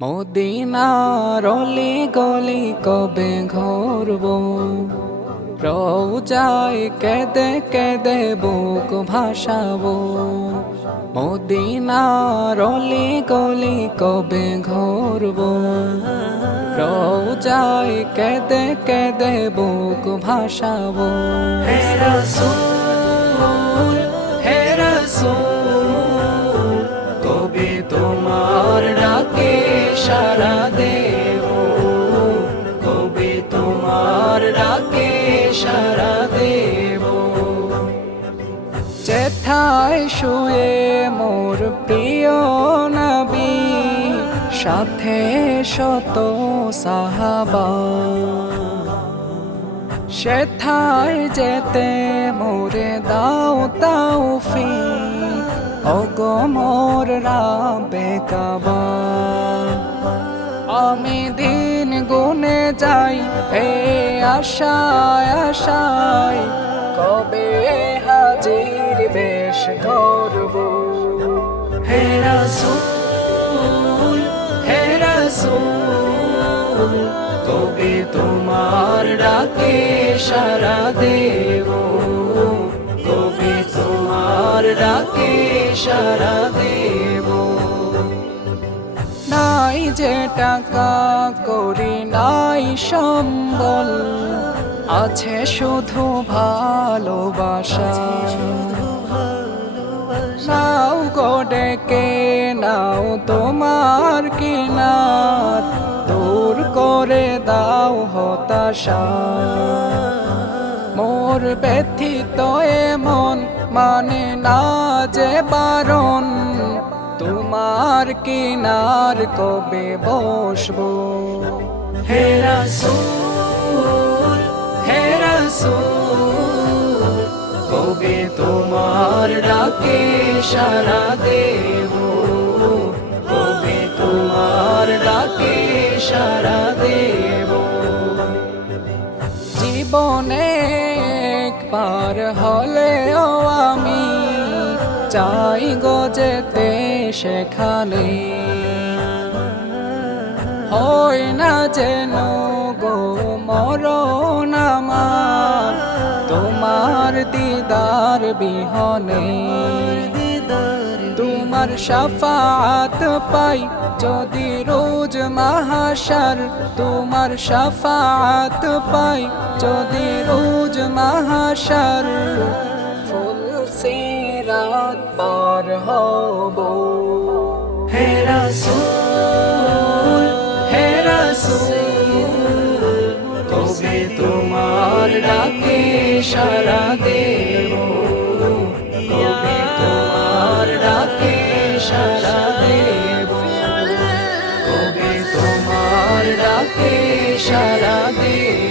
মদিনার অলি গলি কবে ঘরব? রোজায় কেদে কেদে বুক ভাসাবো। মদিনার অলি গলি কবে ঘরব? রোজায় কেদে কেদে বুক ভাসাবো। হে রাসূল হে রাসূল, কবে তোমার সারা দেব, কবে তোমার ডাকে সারা দেব। যেথায় শুয়ে মোর প্রিয় নবী, সাথে শত সাহাবা। সেথায় যেতে মোরে দাও তাও ফি অগমর রাবে কাবা। আমি দিন গুনে যাই, হে আশায় আশায়, কবে হাজির বেশ ধরব? হে রাসূল হে রাসূল, কবে তোমার ডাকে সারা দেব? কবে তোমার ডাকে সারা দেব? যে টাকা করি নাই সম্বল, আছে শুধু ভালোবাসা। নাও গো ডেকে, নাও তোমার কিনার, দূর করে দাও হতাশা। মোর ব্যথিত এমন মানে না যে বারণ। তোমার কিনার কবে বসবো? হে রাসূল হে রাসূল কবে তোমার ডাকে সারা দেব? কবে তোমার ডাকে সারা দেব? জীবনে একবার হলেও আমি চাই গো যেতে সেখানে। হয় না যেন গো মরণ আমার, তোমার দিদার বিহনে। তোমার সাফাত পাই যদি রোজ মাহাসার তোমার সাফাত পাই যদি রোজ মাহাসার ফুল সিরাত পার হব। হে রাসূল হে রাসূল কবে তোমার ডাকে সারা দেব। কবে তোমার ডাকে সারা দেব। কবে তোমার ডাকে সারা দেব।